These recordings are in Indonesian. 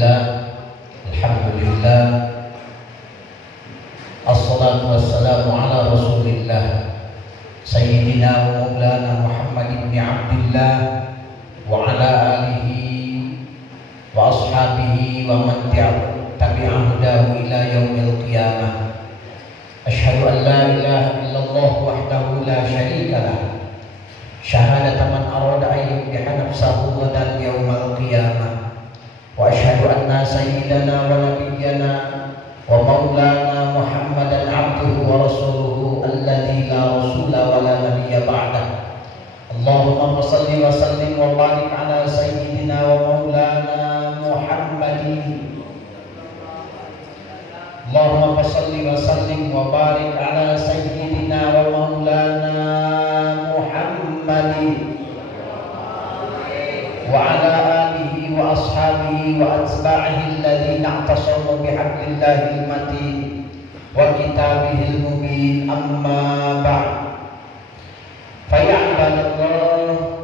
Bismillah, Alhamdulillah, Assalatu wassalamu ala Rasulillah Sayyidina wa Maulana Muhammad ibn Abdillah wa ala alihi wa ashabihi wa man tabi'ahu ila yaumil qiyamah. Asyhadu an la ilaha illallah wahdahu la syarika lah, syahadata man arada an yudhi'a nafsahu wa dal yaumal qiyamah. Wa asyhadu anna sayyidana wa nabiyyana wa maulana Muhammadan abduhu wa rasuluhu alladzi la rasula wa la nabiyya ba'dah. Allahumma shalli wa sallim wa barik ala sayyidina wa maulana Muhammadin. Allahumma shalli wa sallim wa barik ala sayyidina wa maulana Muhammadin wa ala alihi wa ashabihi wa atba'ihi alladhina i'tasamu bihablillahil matin wa kitabihil mubin, amma ba'd. Fa ya ibadallah,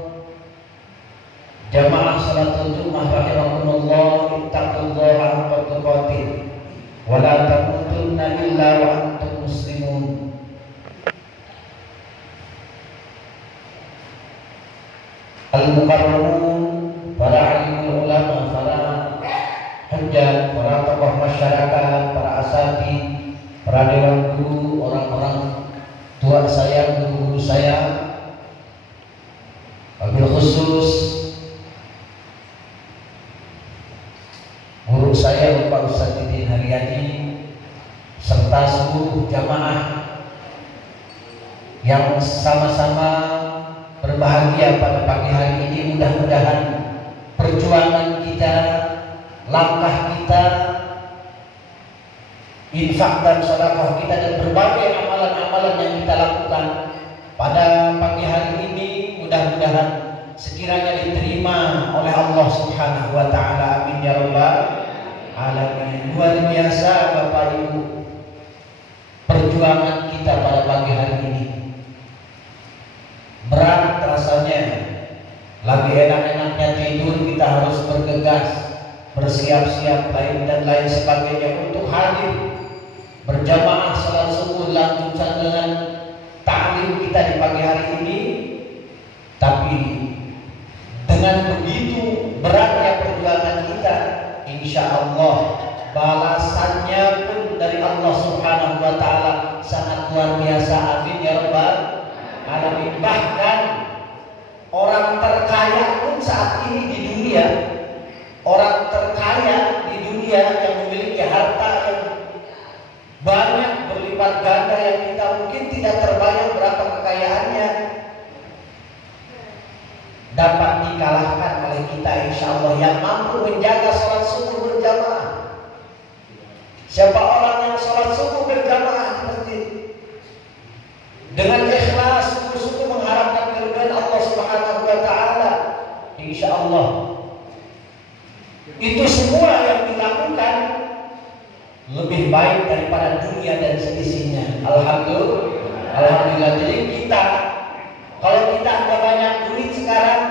jamaah salatul Jumat rahimakumullah, ittaqullaha haqqa tuqatih wa la tamutunna illa wa antum muslimun. Al-mukarramun, para alim ulama, para hujjah, para tokoh masyarakat, para asatidz, para dewan guru, orang-orang tua saya, guru-guru saya, wabil khusus guru saya Bapak Ustaz Didin Haryadi, serta seluruh jamaah yang sama-sama berbahagia pada pagi hari ini. Mudah-mudahan perjuangan kita, langkah kita, infak dan sedekah kita, dan berbagai amalan-amalan yang kita lakukan pada pagi hari ini mudah-mudahan sekiranya diterima oleh Allah Subhanahu wa taala. Amin ya rabbal alamin. Luar biasa Bapak Ibu perjuangan kita pada pagi hari ini. Berat rasanya, lagi enak-enaknya tidur kita harus bergegas, bersiap-siap lain dan lain sebagainya untuk hadir berjamaah salat subuh, lanjutan dengan ta'lim kita di pagi hari ini. Tapi dengan begitu beratnya perjuangan kita, insya Allah balasannya pun dari Allah Subhanahu wa taala sangat luar biasa. Amin ya rabbal alamin. Bahkan orang terkaya pun saat ini di dunia, orang terkaya di dunia yang memiliki harta yang banyak berlipat ganda yang kita mungkin tidak terbayang berapa kekayaannya, dapat dikalahkan oleh kita insya Allah yang mampu menjaga sholat subuh berjamaah. Siapa orang yang sholat subuh berjamaah di masjid dengan ikhlas, sungguh-sungguh mengharapkan keridhaan Allah Subhanahu wa taala, insya Allah itu semua yang dilakukan lebih baik daripada dunia dan seisinya. Alhamdulillah. Jadi kita, kalau kita ada banyak duit sekarang,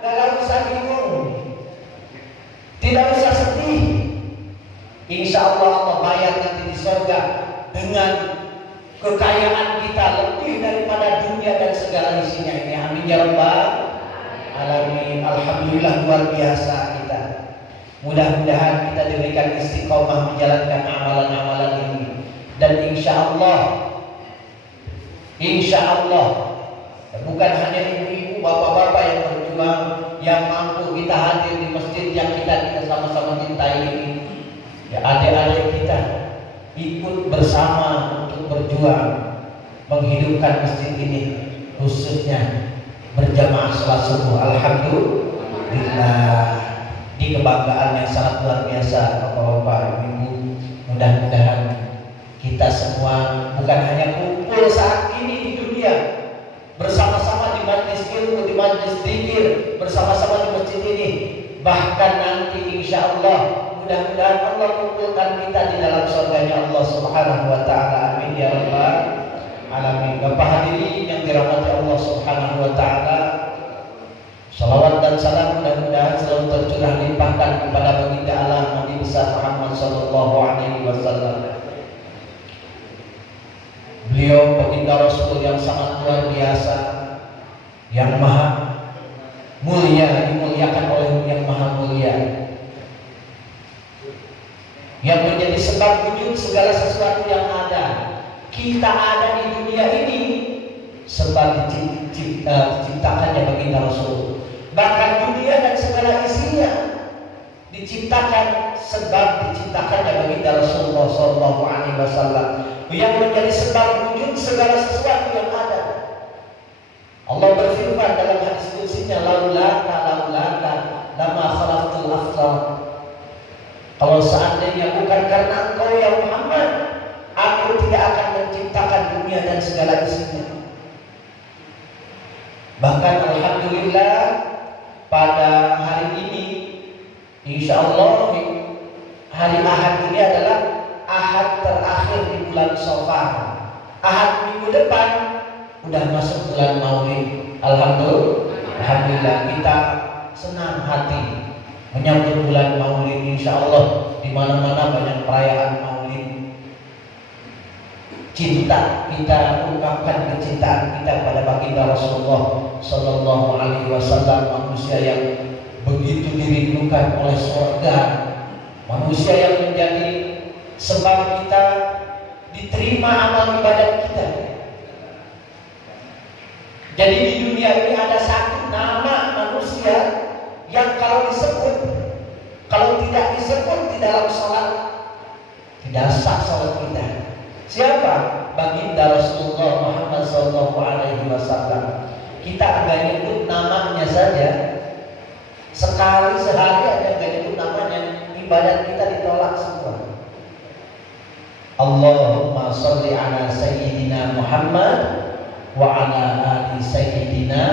nggak usah bingung, tidak usah sedih. Insya Allah Allah bayar nanti di surga dengan kekayaan kita lebih daripada dunia dan segala isinya ini. Amin ya rabbal alamin. Alhamdulillah, luar biasa kita. Mudah-mudahan kita diberikan istiqomah menjalankan amalan-amalan ini, dan insya Allah bukan hanya ibu-ibu, bapak-bapak yang berjuang, yang mampu kita hadir di masjid yang kita sama-sama cintai ini, ya adik-adik kita ikut bersama untuk berjuang menghidupkan masjid ini, khususnya berjamaah salat subuh. Alhamdulillah, di kebanggaan yang sangat luar biasa Bapak-bapak, Ibu. Mudah-mudahan kita semua bukan hanya kumpul saat ini di dunia, bersama-sama di majlis ilmu, di majlis dzikir, bersama-sama di masjid ini, bahkan nanti insya Allah mudah-mudahan Allah kumpulkan kita di dalam surganya Allah Subhanahu wa taala. Amin ya rabbal alamin. Bapak hadirin yang dirahmati Allah Subhanahu wa taala, salawat dan salam mudah-mudahan selalu tercurah limpahkan kepada baginda alam Nabi Sallallahu Alaihi Wasallam. Beliau baginda Rasul yang sangat luar biasa, yang maha mulia, dimuliakan oleh yang maha mulia, yang menjadi sebab wujud segala sesuatu yang ada. Kita ada di dunia ini sebab diciptakannya baginda Rasul. Bahkan dunia dan segala isinya diciptakan sebab diciptakannya baginda Rasulullah Sallallahu Alaihi Wasallam, yang menjadi sebab wujud segala sesuatu yang ada. Allah berfirman dalam hadis qudsinya, laulaka lama khalaqtul afdal. Kalau seandainya bukan karena engkau ya Muhammad, aku tidak akan menciptakan dunia dan segala isinya. Bahkan alhamdulillah pada hari ini, insya Allah hari Ahad ini adalah Ahad terakhir di bulan Safar. Ahad minggu depan udah masuk bulan Maulid. Alhamdulillah kita senang hati menyambut bulan Maulid. Insya Allah di mana-mana banyak perayaan Maulid. Cinta kita, ungkapkan kecintaan kita pada baginda Rasulullah Sallallahu Alaihi Wasallam, manusia yang begitu dirindukan oleh surga, manusia yang menjadi sebab kita diterima amal ibadat kita. Jadi di dunia ini ada satu nama manusia yang kalau disebut, kalau tidak disebut di dalam sholat, tidak sah sholat kita. Siapa? Baginda Rasulullah Muhammad Sallallahu Alaihi Wasallam. Kita agak nyebut namanya saja, sekali sehari ada agak nyebut namanya, ibadat kita ditolak semua. Allahumma sholli ala Sayyidina Muhammad wa ala ali Sayyidina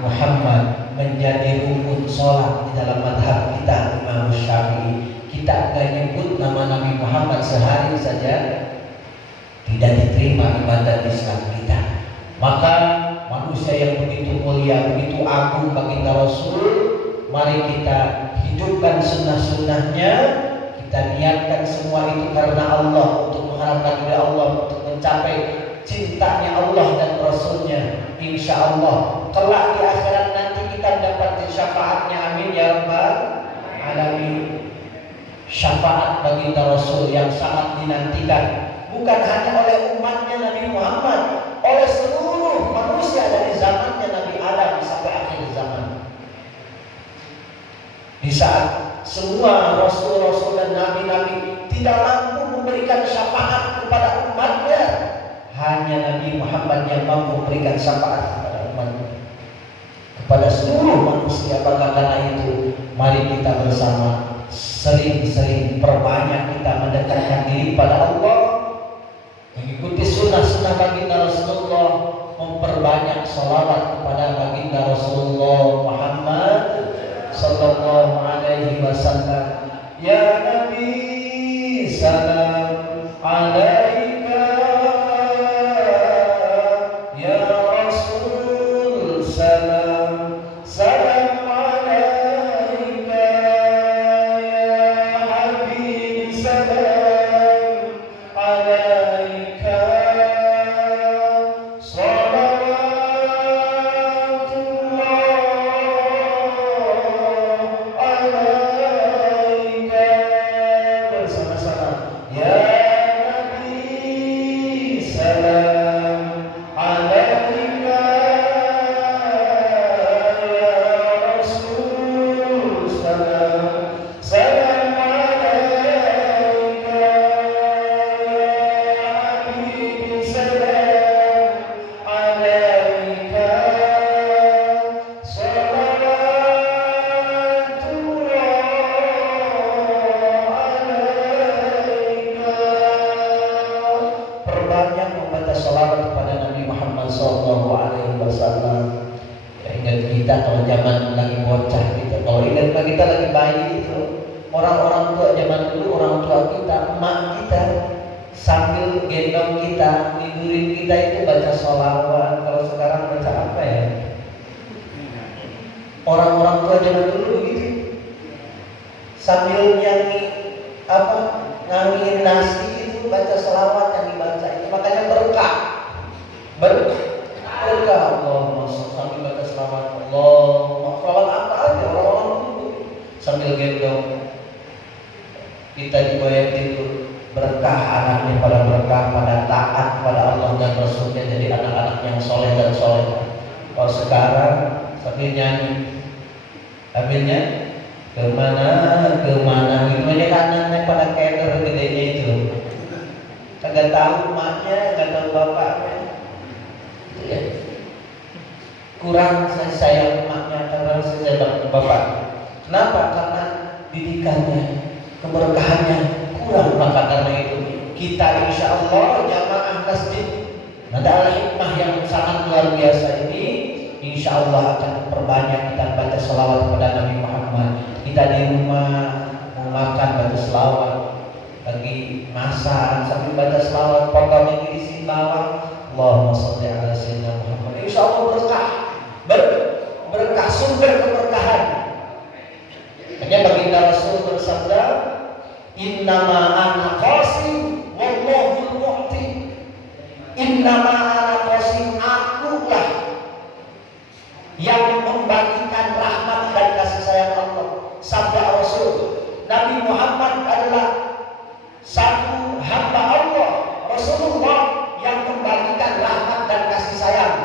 Muhammad menjadi rukun sholat di dalam madhab kita Imam Syafi'i. Kita agak nyebut nama Nabi Muhammad sehari saja, tidak diterima ibadat Islam kita. Maka manusia yang begitu mulia, begitu agung baginda Rasul, mari kita hidupkan sunnah-sunnahnya. Kita niatkan semua itu karena Allah, untuk mengharapkan dari Allah, untuk mencapai cintanya Allah dan Rasulnya. Insya Allah kelak di akhirat nanti kita dapat syafaatnya. Amin ya rabbal alamin. Syafaat baginda Rasul yang sangat dinantikan, bukan hanya oleh umatnya Nabi Muhammad, oleh seluruh manusia dari zamannya Nabi Adam sampai akhir zaman. Di saat semua rasul-rasul dan nabi-nabi tidak mampu memberikan syafaat kepada umatnya, hanya Nabi Muhammad yang mampu memberikan syafaat kepada umatnya, kepada seluruh manusia. Maka karena itu, mari kita bersama sering-sering perbanyak kita mendekatkan diri pada Allah, mengikuti sunnah-sunnah baginda Rasulullah, memperbanyak sholawat kepada baginda Rasulullah Muhammad Sallallahu Alaihi Wasallam. Ya Nabi salam alaika, ya Rasul salam salam alaika, ya Habib salam alaika, kita kalau zaman lagi bocah gitu, kalau ingat kita lagi bayi itu, orang-orang tua zaman dulu, orang tua kita, emak kita sambil gendong kita, tidurin kita itu baca sholawat. Kalau sekarang baca apa ya? Orang-orang tua zaman dulu gitu, sambil nyanyi apa? ngambil nasi itu baca selawat yang dibaca itu, makanya berkah. Berkah Allah sambil baca selawat Allah. Selawat apa aja orang sambil gendong kita juga yang tidur, berkah anaknya pada berkah, pada taat pada Allah dan Rasulnya, jadi anak-anak yang soleh dan soleh. Kalau sekarang sambil nyanyi, ambilnya kemana gitu aja, kanannya pada keder gedenya itu, kagak tahu emaknya, kagak tahu bapaknya, itu ya. Kurang sayang emaknya, kurang sayang bapak. Kenapa? Karena didikannya, keberkahannya kurang. Maka karena itu kita insya Allah jamaah masjid ada hikmah yang sangat luar biasa ini, insya Allah akan perbanyak kita baca selawat kepada Nabi Muhammad. Kita di rumah mau makan baca selawat, lagi masak sambil baca selawat, potongnya diisi bawang, Allahumma sholli ala sayyidina Muhammad. Insya Allah berkah, sumber keberkahan. Makanya baginda Rasul bersabda, innama ana qasim wallahul mu'ti. Innama ana qasim, akulah yang membagikan rahmat dan kasih sayang Allah. Sabda Rasul, Nabi Muhammad adalah satu hamba Allah, Rasulullah yang membagikan rahmat dan kasih sayang.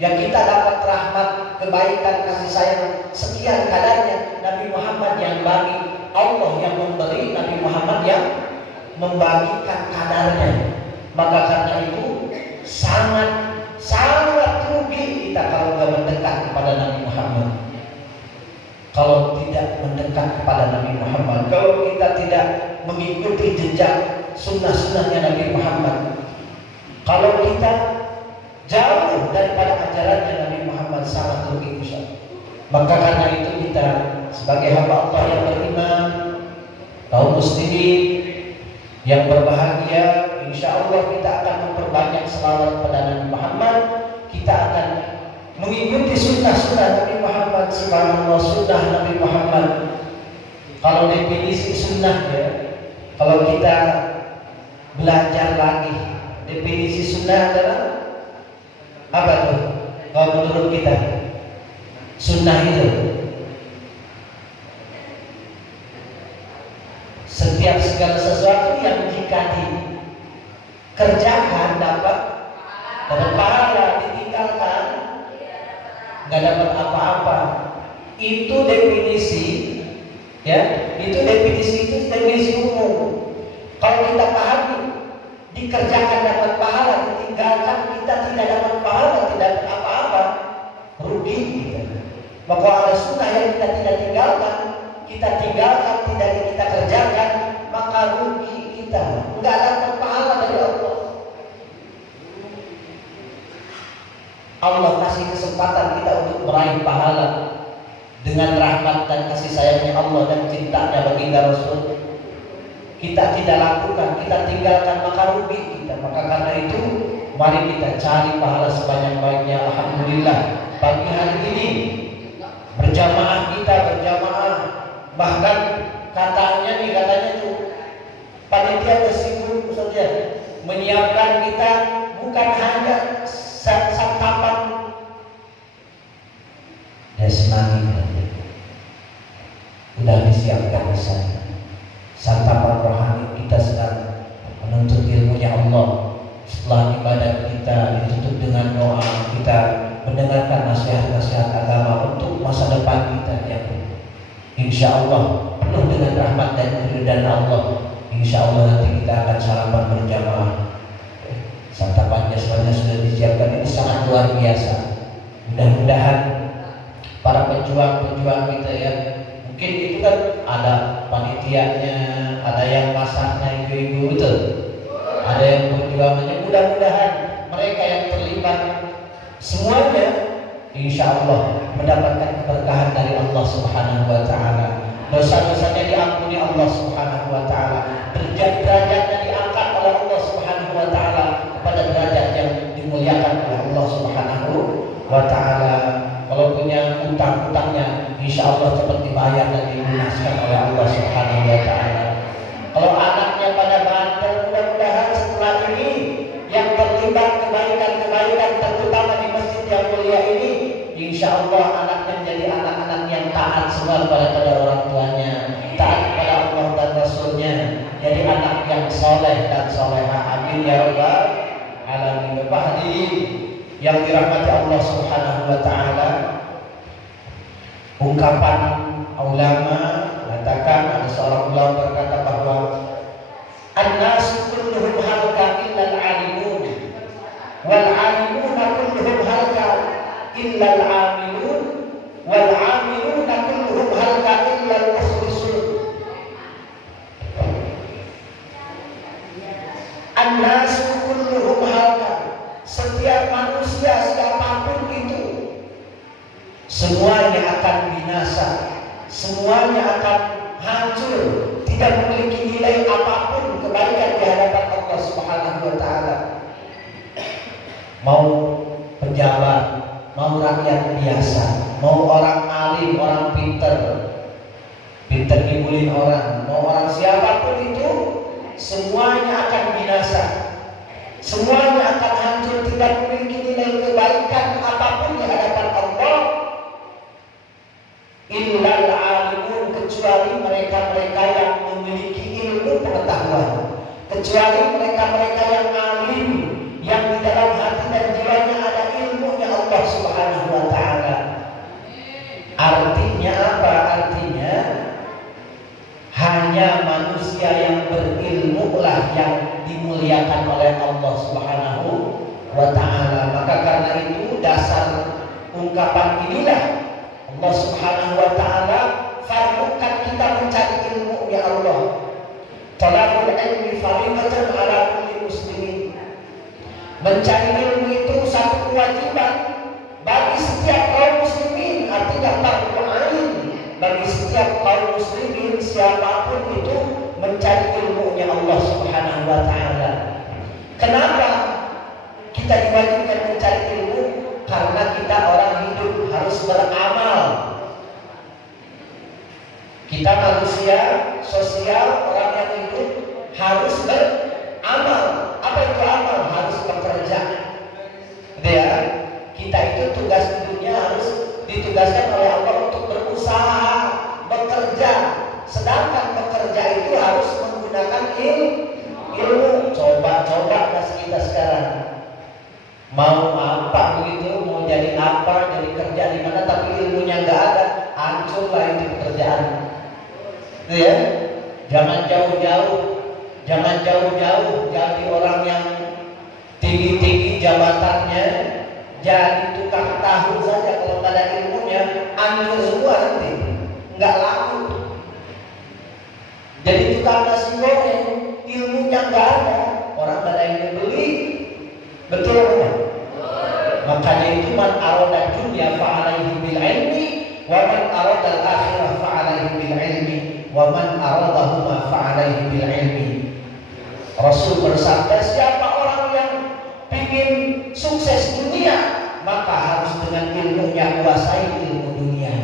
Yang kita dapat rahmat, kebaikan, kasih sayang sekian kadarnya, Nabi Muhammad yang bagi, Allah yang memberi, Nabi Muhammad yang membagikan kadarnya. Maka karena itu sangat rugi kita kalau tidak mendekat kepada Nabi Muhammad. Kalau tidak mendekat kepada Nabi Muhammad, kalau kita tidak mengikuti jejak sunnah-sunnahnya Nabi Muhammad, kalau kita jauh daripada ajarannya Nabi Muhammad, sangat rugi insya. Maka karena itu kita sebagai hamba Allah yang beriman, kaum muslimin yang berbahagia, insya Allah kita akan memperbanyak selawat kepada Nabi Muhammad. Kita akan mengikuti sunnah-sunnah Nabi Muhammad. Subhanallah, sunnah Nabi Muhammad. Kalau definisi sunnah ya, kalau kita belajar lagi, definisi sunnah adalah apa tuh? Kalau menurut kita, sunnah itu setiap segala sesuatu yang jika dikerjakan dapat pahala, ditinggalkan nggak dapat apa-apa. Itu definisi ya, itu definisi umum. Kalau kita pahami, dikerjakan dapat pahala, ditinggalkan kita tidak dapat pahala, tidak dapat apa-apa, rugi kita. Maka ada sunnah yang kita tidak tinggalkan, tidak kita kerjakan, maka rugi kita, nggak dapat pahala dari Allah. Allah kasih kesempatan kita untuk meraih pahala dengan rahmat dan kasih sayangnya Allah dan cintanya baginda Rasul. Kita tidak lakukan, kita tinggalkan, maka rugi kita. Maka karena itu mari kita cari pahala sebanyak-banyaknya. Alhamdulillah pagi hari ini berjamaah, bahkan katanya tuh panitia tersebut saja menyiapkan kita bukan hanya santapan jasmani, udah disiapkan di sana. Santapan rohani kita sedang menuntut ilmunya Allah. Setelah ibadah kita ditutup dengan doa, kita mendengarkan nasihat-nasihat agama untuk masa depan kita yang insya Allah penuh dengan rahmat dan keridhaan Allah. Insya Allah nanti kita akan sarapan berjamaah. Santapannya semuanya sudah disiapkan, ini sangat luar biasa. Mudah-mudahan para pejuang kita ya, mungkin itu kan ada panitianya, ada yang masaknya, ibu-ibu itu, ada yang perjuangannya. Mudah-mudahan mereka yang terlibat semuanya insya Allah mendapatkan keberkahan dari Allah Subhanahu wa Ta'ala. Dosa-dosanya diampuni Allah Subhanahu wa Ta'ala, derajatnya diangkat oleh Allah Subhanahu wa Ta'ala kepada derajat yang dimuliakan oleh Allah Subhanahu wa Ta'ala. Kalau punya utang-utangnya insya Allah cepat dibayar dan dilunaskan oleh Allah Subhanahu wa Ta'ala. Kalau anaknya pada bandel, mudah-mudahan setelah ini yang terlibat kebaikan-kebaikan terutama di masjid yang mulia ini, insya Allah anaknya menjadi anak-anak yang taat semua kepada orang tuanya, taat kepada Allah dan Rasulnya, jadi anak yang soleh dan soleha. Amin ya rabbal alamin. Bapak hadirin yang dirahmati Allah Subhanahu wa taala, ungkapan ulama mengatakan, ada seorang ulama berkata bahwa an-nasu kulluhum halka illa al-alimun wal alimuna kulluhum halka illa al-amilun wal amiluna kulluhum halka illa al-mukhlisun. An-nasu kulluhum halka, setiap manusia siapapun itu semuanya akan binasa, semuanya akan hancur, tidak memiliki nilai apapun kebaikan di hadapan Allah Subhanahu wa taala. Mau pejabat, mau rakyat biasa, mau orang alim, orang pinter dibulin orang, mau orang siapapun itu, semuanya akan binasa, semuanya akan hancur, tidak memiliki nilai kebaikan apapun di hadapan Allah. Illal alimun, kecuali mereka-mereka yang memiliki ilmu pengetahuan, kecuali mereka-mereka yang alim, yang di dalam hati dan jiwanya ada ilmunya Allah Subhanahu wa taala. Artinya apa? Artinya hanya manusia yang berilmu lah yang dimuliakan oleh Allah Subhanahu wa taala. Maka karena itu dasar ungkapan inilah Allah Subhanahu wa taala fardukan kita mencari ilmu ya Allah. Talabul ilmi fardhatun ala kulli muslimin. Mencari ilmu itu satu kewajiban bagi setiap kaum muslimin, artinya fardhu ain bagi setiap kaum muslimin siapapun itu mencari ilmunya Allah Subhanahu wa taala. Kenapa kita diwajibkan mencari ilmu? Karena kita orang hidup harus beramal. Kita manusia sosial, orang yang hidup harus beramal. Apa itu amal? Harus bekerja. Ya, kita itu tugas hidupnya harus ditugaskan oleh Allah untuk berusaha, bekerja. Sedangkan bekerja itu harus menggunakan ilmu. Coba kita sekarang mau apa begitu, mau jadi apa, jadi kerja di mana, tapi ilmunya nggak ada, hancurlah itu pekerjaan. Itu ya, jangan jauh-jauh jadi orang yang tinggi-tinggi jabatannya, jadi tukang tahu saja kalau nggak ada ilmunya, hancur semua nanti, nggak laku. Jadi tukang nasi goreng, ilmunya nggak ada, orang nggak ada yang beli. Betul kan? Makanya itu man arada dunya fa'alaihi bil ilmi wa man arada al-akhirah fa'alaihi bil ilmi wa man aradahuma fa'alaihi bil ilmi. Rasul bersabda, siapa orang yang ingin sukses dunia maka harus dengan ilmunya kuasai ilmu dunia.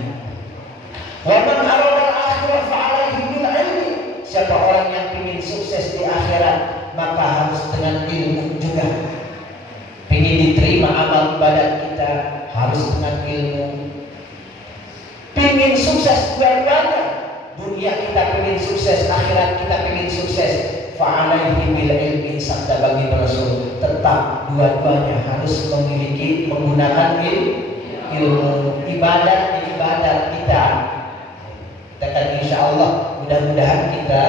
Wa man arada al-akhirah fa'alaihi bil ilmi. Siapa orang yang ingin sukses di akhirat maka harus dengan ilmu juga. Ingin diterima amal ibadat kita harus dengan ilmu. Ingin sukses dua-duanya, dunia kita ingin sukses, akhirat kita ingin sukses, fa'alaihi bil ilmi, sabda bagi Rasul, tetap dua-duanya harus memiliki menggunakan ilmu. Ibadat kita kan insya Allah mudah-mudahan kita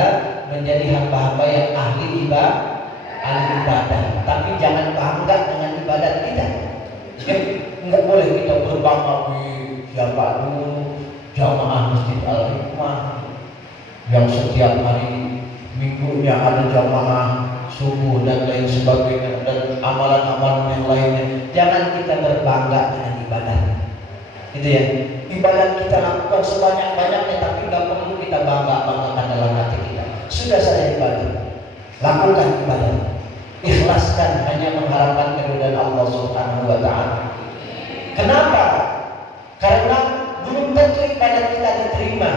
menjadi hamba-hamba yang ahli ibadah. Tapi jangan bangga dengan ibadat kita. Enggak boleh kita berbangga siapa dulu jamaah Masjid Al-Hikmah yang setiap hari minggunya ada jamaah subuh dan lain sebagainya, dan amalan-amalan yang lainnya. Jangan kita berbangga dengan ibadat. Gitu ya. Ibadat kita lakukan sebanyak-banyaknya, tapi nggak perlu kita bangga-banggakan dalam hati kita. Sudah saya ibadat, lakukan ibadat. Ikhlaskan, hanya mengharapkan keridhaan Allah Subhanahu wa taala. Kenapa? Karena belum tentu ibadat kita diterima.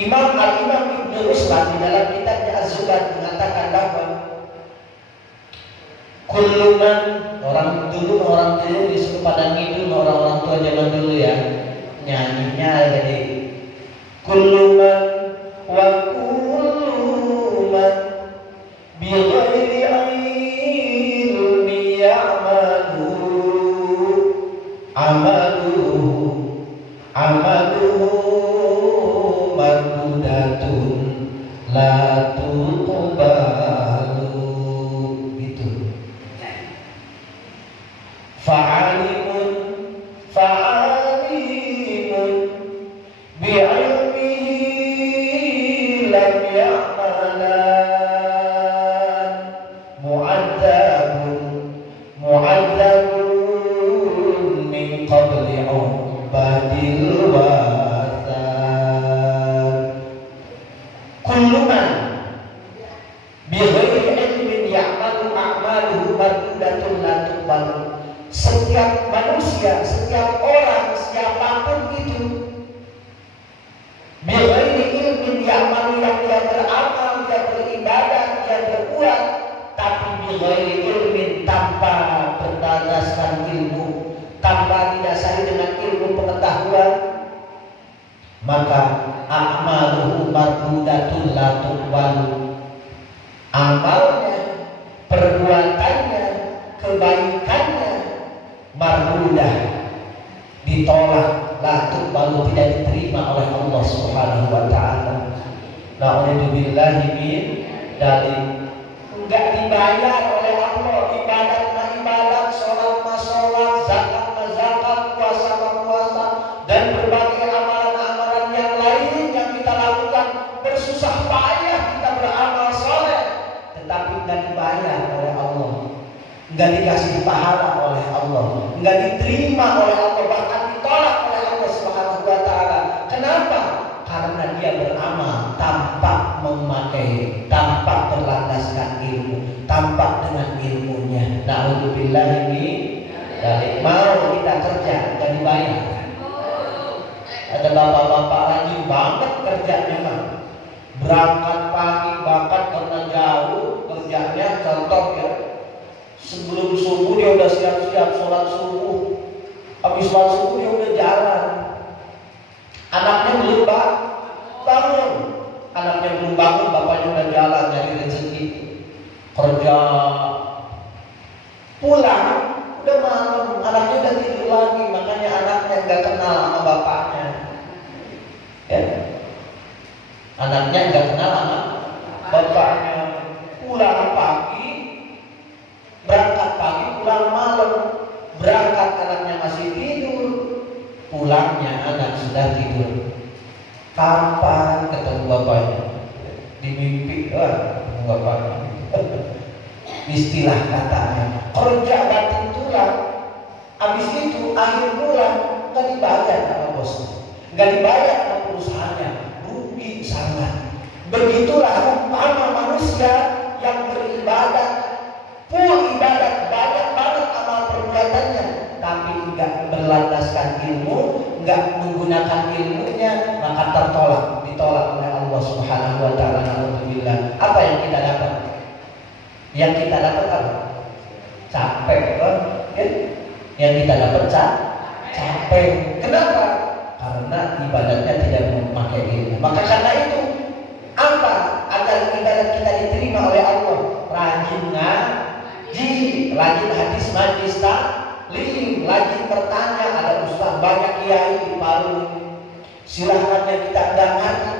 Al-Imam Ibnu Ruslan di dalam kitabnya Az-Zuhad mengatakan bahwa kulluman, orang dulu disuruh pada ngidul orang-orang tua zaman dulu ya, nyanyinya jadi kulluman wa kulluman bi ghairi ilmi ya'malu amaluhu mardudatun la tuqbalu. Gitu. Fa'alimun bi'ilmihi lam ya'malan mu'adzabun min qabli ubadil wasan. Kulluman bighairi ilmin ya'malu a'maluhu mardudatun la tuqbalu. Setiap manusia, setiap orang, siapapun itu, bighairi ilmin ya'malu, yang dia beramal, dia beribadah, dia berbuat, tapi bighairi ilmin, tanpa berdasarkan ilmu, tanpa didasari dengan ilmu pengetahuan, maka a'maluhu mardudatun la tuqbalu. Amalnya, perbuatannya, kebaikannya mardudah, ditolak, la tuqbalu, tidak diterima oleh Allah Subhanahu wa taala. Na'udzubillahi min dzalik. Enggak dibayar oleh Allah, ibadat ma ibadat, salat ma salat, zakat ma zakat, puasa ma puasa, dan berbagai amalan-amalan yang lain yang kita lakukan, bersusah payah kita beramal saleh, tetapi enggak dibayar oleh Allah, enggak dikasih pahala oleh Allah, enggak diterima oleh Allah, bahkan ditolak oleh Allah Subhanahu wa taala. Kenapa? Karena dia beramal tanpa memakai, tanpa berlandaskan ilmu, tanpa dengan ilmunya. Na'udzubillahi min dzalik. Mau kita kerja enggak dibayar. Ada bapak-bapak rajin banget kerjanya mah. Berangkat pagi, bahkan karena jauh kerjanya, contoh ya, sebelum subuh dia udah siap-siap sholat subuh. Habis sholat subuh dia udah jalan. Anaknya belum bangun. Anaknya belum bangun, bapaknya udah jalan nyari rezeki. Kerja, pulang, udah malam, anaknya udah tidur lagi. Makanya anaknya nggak kenal sama bapaknya. Ya. Anaknya nggak kenal sama bapaknya. Pulang pagi, berangkat pagi, pulang malam. Berangkat anaknya masih tidur, pulangnya anak sudah tidur. Kapan ketemu bapaknya? Di mimpi, ketemu bapaknya. Istilah katanya kerja batin tulang. Habis itu akhir bulan nggak dibayar sama bosnya, nggak dibayar sama perusahaannya, rugi sangat. Begitulah umpama manusia yang beribadat, full ibadat, banyak banget amal perbuatannya, tapi nggak berlandaskan ilmu, nggak menggunakan ilmunya, maka ditolak oleh Allah Subhanahu wa taala. Alhamdulillah. Apa yang kita dapat? Yang kita dapat apa? Capek kan? Yang kita dapat capek. Kenapa? Karena ibadatnya tidak memakai ilmu. Maka karena itu, apa agar ibadat kita diterima oleh Allah? Rajin ngaji, rajin hadis majlis taklim, rajin bertanya. Ada ustaz banyak kiai di Palu. Silahkan yang kita nggak ngerti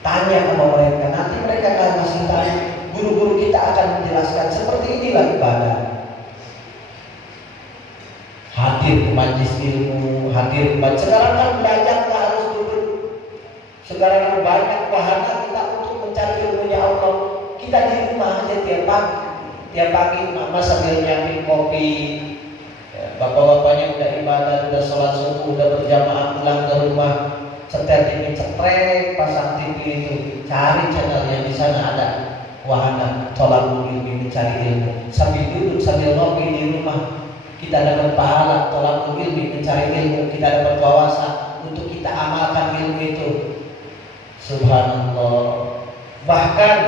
tanya sama mereka. Nanti mereka akan kasih tahu. Guru-guru kita akan menjelaskan seperti inilah ibadah. Hadir ke majlis ilmu, hadir ke majlis. Sekarang kan belajar nggak harus duduk. Sekarang kan banyak wahana kita untuk mencari ilmunya Allah. Kita di rumah aja tiap pagi mama sambil nyiapin kopi. Bapak-bapaknya udah ibadah, udah sholat subuh, udah berjamaah pulang ke rumah. Setel TV cetrek, pasang TV itu, cari channel yang di sana ada wahana tolabul ilmi, mencari ilmu. Sambil duduk, sambil ngopi di rumah, kita dapat pahala tolabul ilmi, mencari ilmu. Kita dapat wawasan untuk kita amalkan ilmu itu. Subhanallah. Bahkan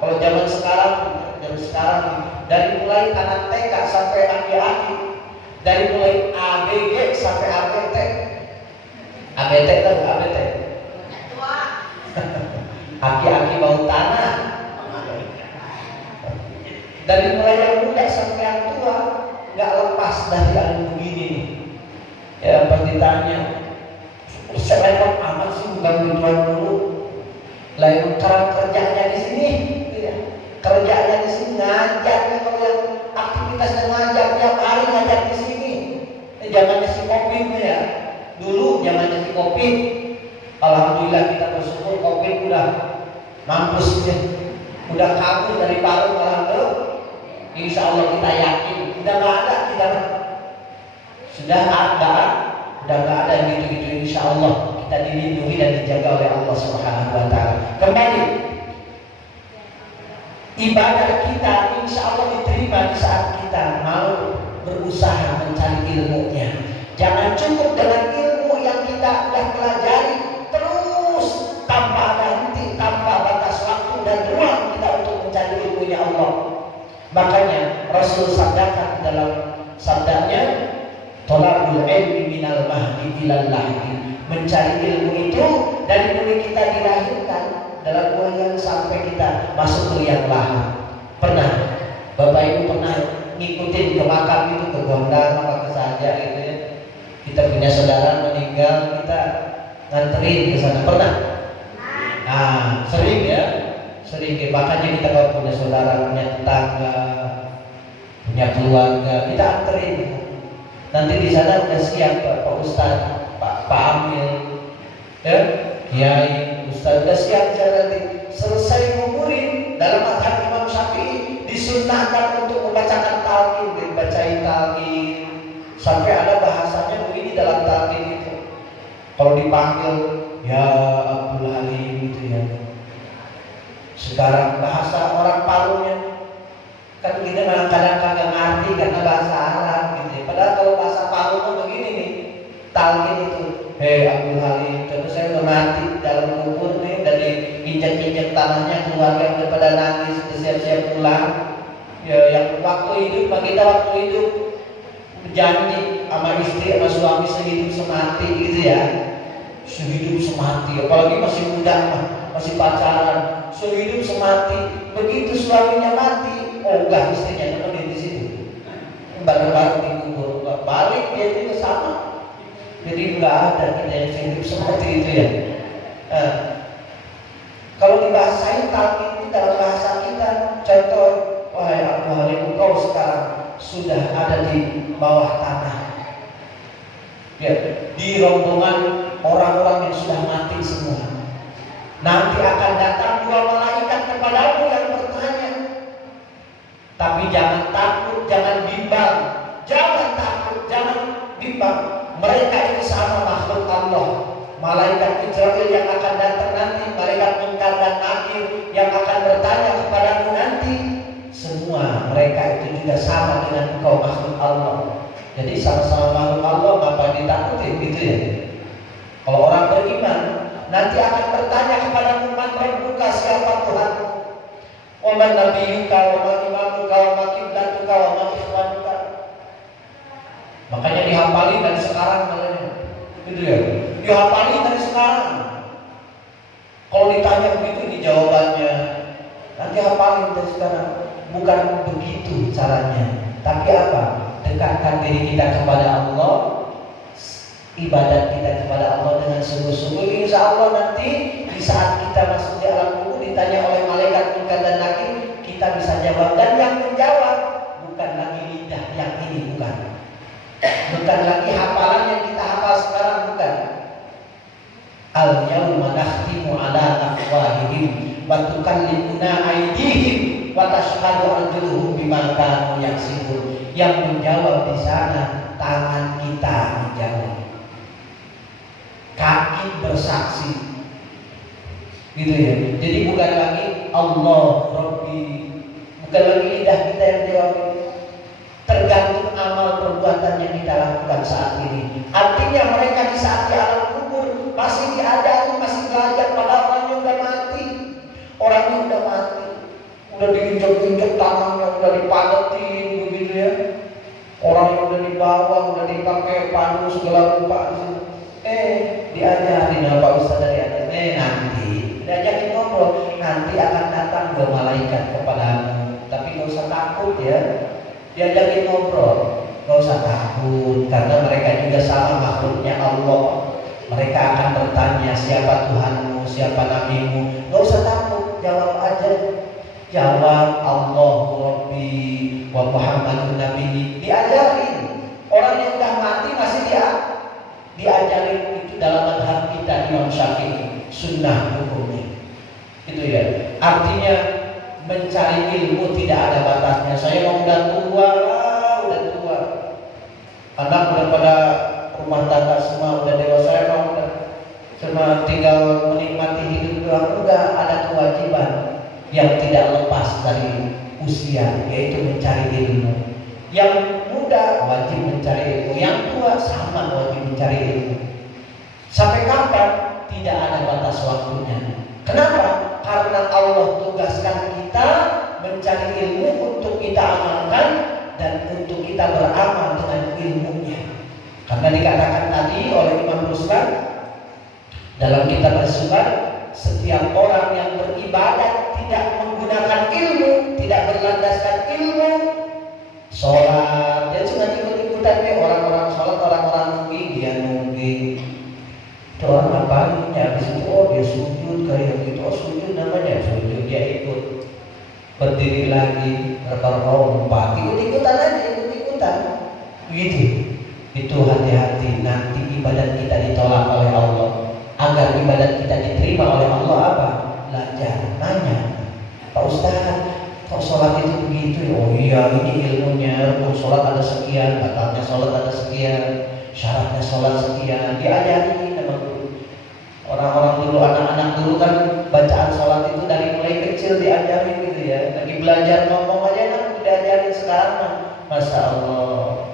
kalau zaman sekarang dari mulai anak TK sampai aki-aki, dari mulai ABG sampai ABT. ABT tahu ABT? Aki-aki bau tanah. Dari mulai yang muda sampai yang tua nggak lepas dari yang begini nih. Ya pas ditanya, saya amat sih bukan tujuan dulu. Lain cara kerjanya di sini, ya. Kerjanya di sini ngajarnya, kalau yang aktivitasnya ngajar tiap hari ngajar di sini. Zamannya si Covid ya. Dulu zamannya si Covid. Alhamdulillah kita bersyukur Covid udah mampus ya. Udah kabur dari Palu alhamdulillah. Insya Allah kita yakin udah nggak ada kita. Sudah nggak ada gitu-gitu. Insya Allah kita dilindungi dan dijaga oleh Allah Subhanahu Wa Taala. Kembali, ibadah kita insya Allah diterima di saat kita mau berusaha mencari ilmunya. Jangan cukup dengan ilmu yang kita sudah pelajari, terus tanpa henti, tanpa batas waktu dan ruang kita untuk mencari ilmunya Allah. Makanya Rasul sabdakan dalam sabdanya, thalabul ilmi minal mahdi ilal lahdi. Mencari ilmu itu dari mulai kita dilahirkan dalam goyang sampai kita masuk ke liang lahat. Pernah Bapak Ibu pernah ngikutin ke makam itu, ke gondang apa ke saja gitu ya. Kita punya saudara meninggal, kita nganterin ke sana. Pernah? Nah, sering ya. Sering, makanya kita kalau punya saudara, punya tetangga, punya keluarga, kita anterin. Nanti di sana udah siap Pak Ustadz, Pak Amil, ya, Kiai, Ustadz udah siap nanti selesai nguburin. Dalam madhab Imam Syafi'i disunnahkan untuk membacakan talqin, dibacain talqin sampai ada bahasanya begini dalam talqin itu. Kalau dipanggil ya Abdul Halim gitu ya. Sekarang bahasa orang Palunya kan kita kadang-kadang kagak ngerti karena bahasa Arab gitu ya. Padahal kalau bahasa Palu tuh begini nih, talqin itu, hei Abdul Halim, contoh saya udah mati dalam kubur nih, dari injak-injak tanahnya, keluarga udah pada nangis, udah siap-siap pulang. Ya yang waktu hidup, kita waktu hidup berjanji sama istri, sama suami sehidup semati gitu ya. Sehidup semati, apalagi masih muda, masih pacaran, sehidup semati. Begitu suaminya mati, enggak istrinya nemenin di situ. Baru-baru dikubur, balik dia juga sama. Jadi enggak ada kita yang hidup seperti itu ya. Kalau dibahasain talqin itu dalam bahasa kita, contoh, wahai Abdul Halim, engkau sekarang sudah ada di bawah tanah. Ya, di rombongan orang-orang yang sudah mati semua. Nanti akan datang dua malaikat kepadamu yang bertanya. Tapi jangan takut, jangan bimbang. Jangan takut, jangan bimbang. Mereka itu sama makhluk Allah. Malaikat Israel yang akan datang nanti, malaikat Munkar dan Nakir yang akan bertanya kepadamu nanti. Semua mereka itu juga sama dengan engkau makhluk Allah. Jadi sama-sama makhluk Allah, ngapa ditakutin gitu ya? Kalau orang beriman nanti akan bertanya kepadamu, man rabbuka, siapa Tuhanmu? Wa man nabiyyuka, wa man imamuka, wa ma qiblatuka, wa ma ikhwanuka. Makanya dihafalin dari sekarang namanya. Gitu ya. Dihafalin dari sekarang. Kalau ditanya begitu di jawabannya, nanti hafalin dari sekarang. Bukan begitu caranya. Tapi apa? Dekatkan diri kita kepada Allah, ibadat kita kepada Allah dengan sungguh-sungguh. Insya Allah nanti di saat kita masuk di alam kubur ditanya oleh malaikat Munkar dan Nakir, kita bisa jawab. Dan yang menjawab bukan lagi lidah yang ini, bukan lagi hafalan yang kita hafal sekarang, bukan. Al-yawma nakhtimu ala afwahihim wa tukallimuna aydihim wa tashhadu arjuluhum bima kanu yaksibun. Yang menjawab di sana tangan kita menjawab, kaki bersaksi, gitu ya. Jadi bukan lagi Allah Rabbi, bukan lagi lidah kita yang jawab. Tergantung amal perbuatan yang kita lakukan saat ini. Artinya mereka di saat di alam kubur masih diajari, masih belajar pada orang yang udah diinjak-injak tangannya, udah dipadetin begitu ya. Orang yang udah dibawa, udah dipakai padu segala rupa di situ. Diajarin apa Ustaz dari atas. Nanti diajarin ngobrol, nanti akan datang dua malaikat kepadamu. Tapi gak usah takut ya. Diajarin ngobrol, gak usah takut karena mereka juga sama makhluknya Allah. Mereka akan bertanya siapa Tuhanmu, siapa nabimu. Gak usah takut, jawab aja. Jawab Allahu Rabbi wa Muhammadun Nabi. Diajarin. Orang yang udah mati masih diajarin. Itu dalam madhab kita Imam Syafi'i, sunnah hukumnya. Itu ya. Artinya mencari ilmu tidak ada batasnya. Saya mau udah tua. Anak udah pada rumah tangga semua, udah dewasa, saya mau udah cuma tinggal menikmati hidup doang. Udah ada kewajiban yang tidak lepas dari usia, yaitu mencari ilmu. Yang muda wajib mencari ilmu, yang tua sama wajib mencari ilmu. Sampai kapan? Tidak ada batas waktunya. Kenapa? Karena Allah tugaskan kita mencari ilmu untuk kita amalkan dan untuk kita beramal dengan ilmunya. Karena dikatakan tadi oleh Imam Ruslan dalam kitab As-Sunnah, setiap orang yang beribadat tidak menggunakan ilmu, tidak berlandaskan ilmu, sholat dia cuma ikut-ikutan nih, orang-orang sholat, orang-orang nungging, dia nungging. Itu orang ngapain ya? Habis itu dia sujud kayak gitu, sujud namanya sujud, dia ikut. Berdiri lagi, lompat, ikut-ikutan aja, ikut-ikutan. Gitu. Itu hati-hati, nanti ibadat kita ditolak oleh Allah. Agar ibadat kita diterima oleh Allah apa? Belajar, nanya. Pak Ustaz, kok sholat itu begitu? Oh iya, ini ilmunya. Rukun sholat ada sekian, batalnya sholat ada sekian, syaratnya sholat sekian. Diajari sama guru. Orang-orang dulu, anak-anak dulu kan bacaan sholat itu dari mulai kecil diajarin gitu ya. Lagi belajar ngomong aja kan diajarin. Sekarang mah Masya Allah,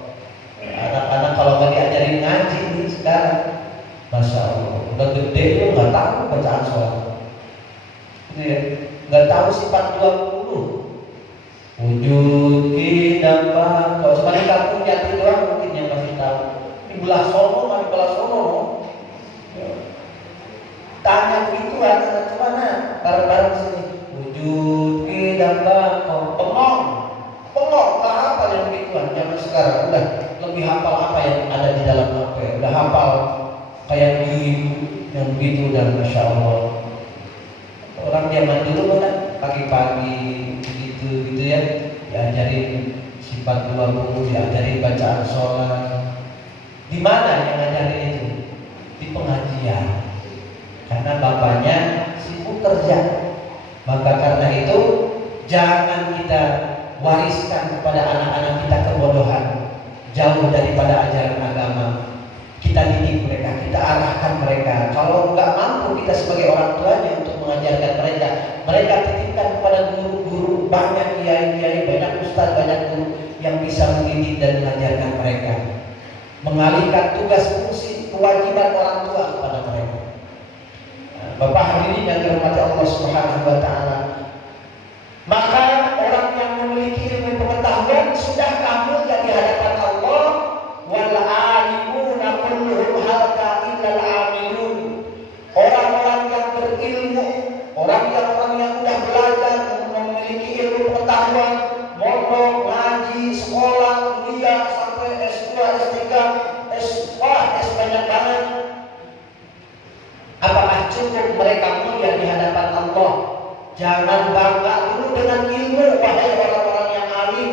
anak-anak kalau nggak diajarin ngaji nih sekarang, Masya Allah, udah gede lu nggak tahu bacaan sholat, gitu ya, nggak tahu sifat 20 wujud qidam kalau cuma di kampung Jati doang mungkin yang masih tahu. Di belah sono, tanya begitu anak mana bareng-bareng sini, wujud qidam pengong tak hafal yang begituan. Zaman sekarang udah lebih hafal apa yang ada di dalam HP, udah hafal kayak gitu, yang begitu. Dan Masya Allah, orang zaman dulu kan pagi-pagi gitu ya, diajarin sifat 20, diajarin bacaan sholat. Di mana yang ngajarin itu? Di pengajian. Karena bapaknya sibuk kerja. Maka karena itu jangan kita wariskan kepada anak-anak kita kebodohan, jauh daripada ajaran agama. Kita didik mereka, kita arahkan mereka. Kalau nggak mampu kita sebagai orang tuanya untuk mengajarkan mereka, mereka titipkan kepada guru-guru, banyak kiai-kiai, banyak ustaz, banyak guru yang bisa mendidik dan mengajarkan mereka. Mengalihkan tugas fungsi kewajiban orang tua kepada mereka. Bapak hadirin yang dirahmati Allah Subhanahu wa taala. Maka orang yang memiliki ilmu pengetahuan sudah kamil di hadapan Allah. Wal alimuna kulluhum halqa illal amilun. Orang-orang yang berilmu, orang yang sudah belajar, memiliki ilmu pengetahuan, mondok, ngaji, sekolah, kuliah sampai S2, S3, S banyak banget. Apakah cukup mereka mulia di hadapan Allah? Jangan bangga dulu dengan ilmu, wahai orang-orang yang alim.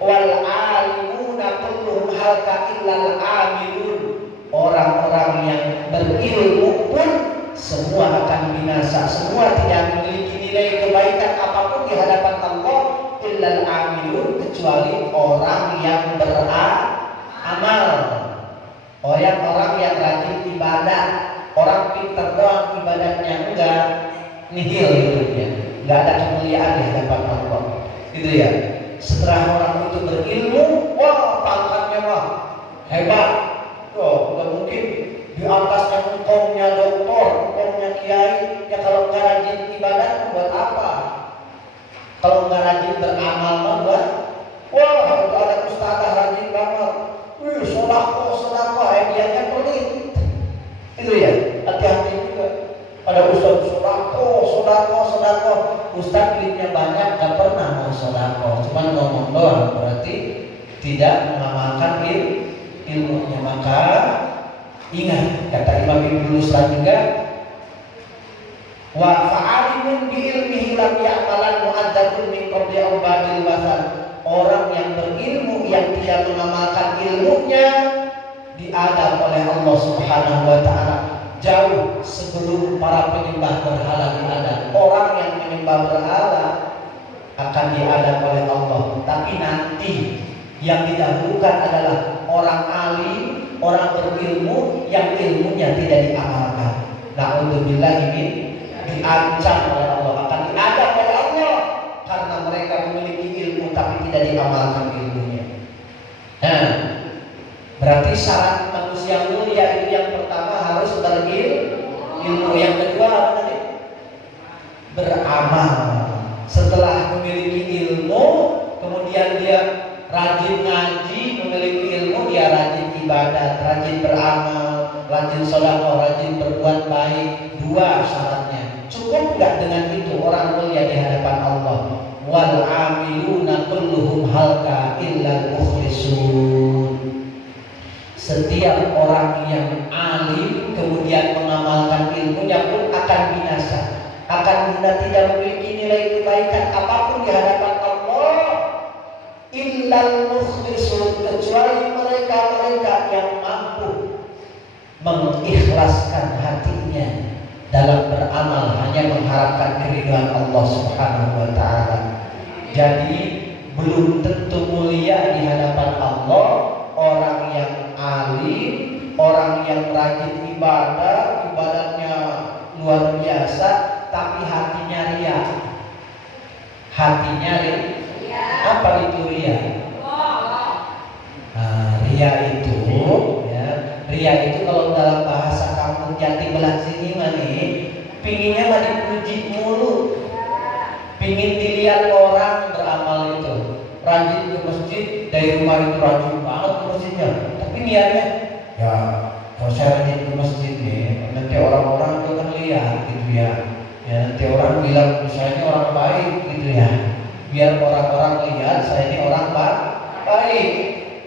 Wal alimuna kulluhum halqa illal amilun. Orang-orang yang berilmu pun semua akan binasa, semua tidak memiliki nilai kebaikan apapun di hadapan Allah illal amilun, kecuali orang yang beramal. Orang yang rajin ibadah. Orang pintar doang ibadahnya enggak, nihil hidupnya, enggak ada kemuliaan di hadapan Allah. Gitu ya. Setelah orang itu berilmu, wah pangkatnya mah hebat. Tuh, nggak mungkin di atasnya engkongnya doktor, engkongnya kiai. Ya kalau nggak rajin ibadah buat apa? Kalau Ustaz sodako. Ustaz duitnya banyak, gak pernah mau sodako, cuma ngomong doang, berarti tidak mengamalkan ilmunya. Maka ingat kata Imam Ibnu Ruslan juga, wa fa'alimun bi ilmihi lam ya'malan mu'addadun min qabli ubadil wasan. Orang yang berilmu yang tidak mengamalkan ilmunya diadab oleh Allah Subhanahu wa taala jauh sebelum para penyembah berhala diadab. Orang yang menyembah berhala akan diadab oleh Allah, tapi nanti yang didahulukan adalah orang alim, orang berilmu yang ilmunya tidak diamalkan. Na'udzubillah, ini diancam oleh Allah, akan diadab oleh Allah karena mereka memiliki ilmu tapi tidak diamalkan ilmunya. Nah, berarti syarat manusia mulia itu yang pertama harus berilmu, yang kedua apa tadi? Beramal. Setelah memiliki ilmu, kemudian dia rajin ngaji, memiliki ilmu, dia rajin ibadat, rajin beramal, rajin sedekah, rajin berbuat baik. Dua syaratnya. Cukup enggak dengan itu orang mulia di hadapan Allah? Wal amiluna kulluhum halka illal mukhlisun. Setiap orang yang alim kemudian mengamalkan ilmunya pun akan binasa, akan tidak memiliki nilai kebaikan apapun di hadapan Allah. Illal mukhlisun, kecuali mereka-mereka yang mampu mengikhlaskan hatinya dalam beramal hanya mengharapkan keridhaan Allah Subhanahu wa taala. Jadi belum tentu mulia di hadapan Allah orang yang alim, orang yang rajin ibadah, ibadahnya luar biasa, tapi hatinya riya. Hatinya riya. Apa itu riya? Nah, riya itu kalau dalam bahasa kampung Jati belah sini mah nih, pinginnya mah dipuji mulu, pingin dilihat orang beramal itu, rajin ke masjid, dari rumah itu rajin banget ke masjidnya, tapi niatnya ya kalau saya rajin ke masjid nih, nanti orang-orang juga kan lihat gitu ya, nanti orang bilang misalnya orang baik gitu ya, biar orang-orang lihat saya ini orang baik.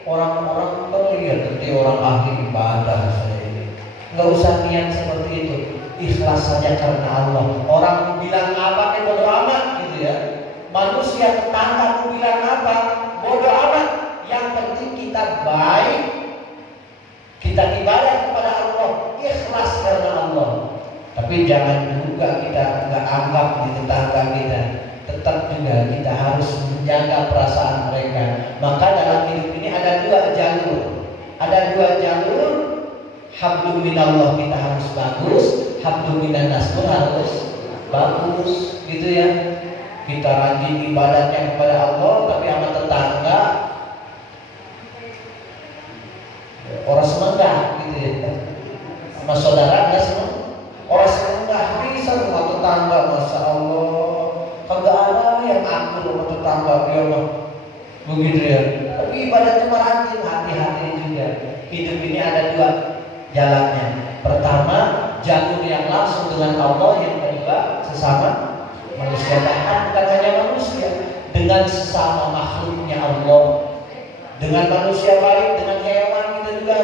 Orang-orang melihat nanti orang ahli ibadah saya ini. Nggak usah niat seperti itu, ikhlas saja karena Allah. Orang bilang apa bodo amat gitu ya. Manusia tetangga bilang apa bodo amat. Yang penting kita baik, kita ibadah kepada Allah, ikhlas karena Allah. Tapi jangan juga kita nggak anggap di tetangga kita. Tetap juga kita harus menjaga perasaan mereka. Maka dalam hidup ini ada dua jalur. Hablum minallah kita harus bagus, hablum minannas pun harus bagus, gitu ya. Kita rajin ibadahnya kepada Allah, tapi sama tetangga orang semenggah, gitu ya. Sama saudara nggak semua orang semenggah, bisa sama tetangga, masya Allah. Kagak ada yang akur sama tetangga dia mah begitu ya. Tapi ibadahnya mah rajin, hati-hati juga. Hidup ini ada dua jalannya. Pertama jalur yang langsung dengan Allah, yang kedua sesama manusia. Bahkan bukan hanya manusia, dengan sesama makhluknya Allah. Dengan manusia baik, dengan hewan kita juga